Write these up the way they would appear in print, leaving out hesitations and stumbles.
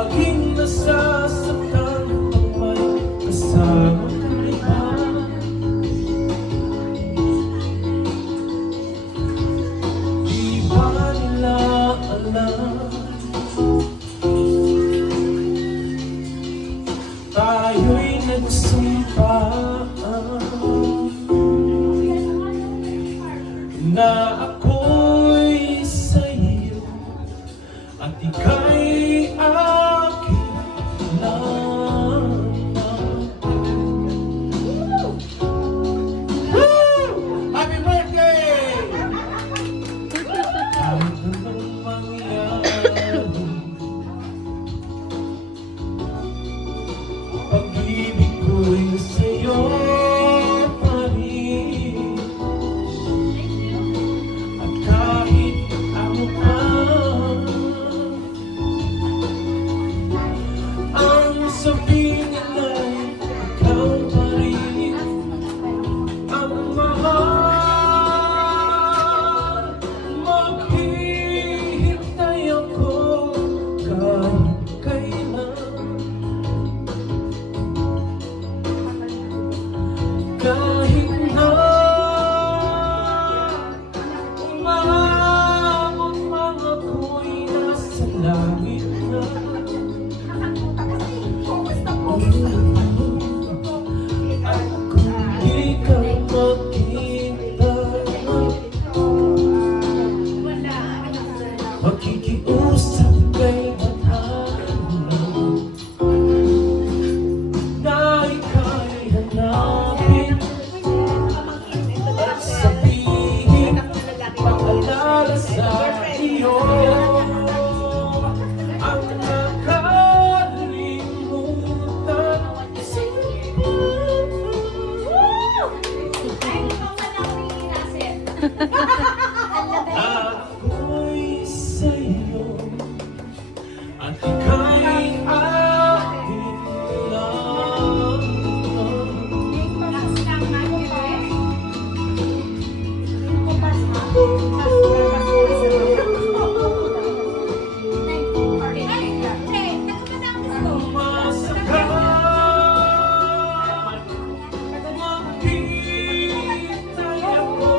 laging nasasaktan pag may kasama kang iba. Di ba nila alam tayo'y nagsumpaan na ako'y sa'yo at ika'y akin lang. Happy birthday! Kahit anong mangyari, pag-ibig ko'y sa'yo pa rin. At kahit ano pa ang sabihin ay ikaw pa rin ang mahal. Maghihintay ako kahit kailan, kahit na umabot man ako'y nasa langit na. At kung di ka makita, makikiusap kay Bathala na ika'y hanapin at sabihin, pag-alala sa iyo ang nakalimutan. Ako'y sa'yo at ika'y akin lang. Masagal, maghintay ako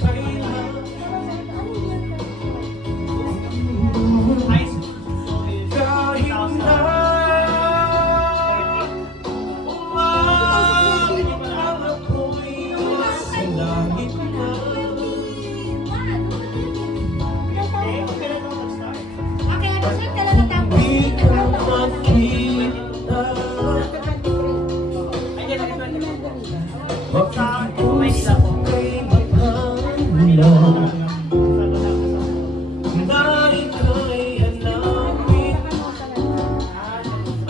kailan, kahit na umabot ang ako'y nasa langit na. Di ka makita, makikiusap kay Bathala na ika'y hanapin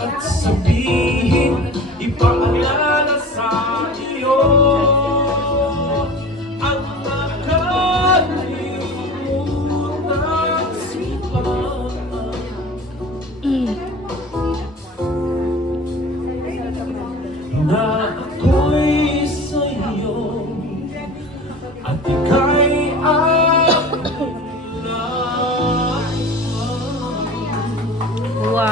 at sabihin, ipaalala sa iyo ang nakalimutan sipa. Na ako'y sa'yo at ika'y akin lang. Wow.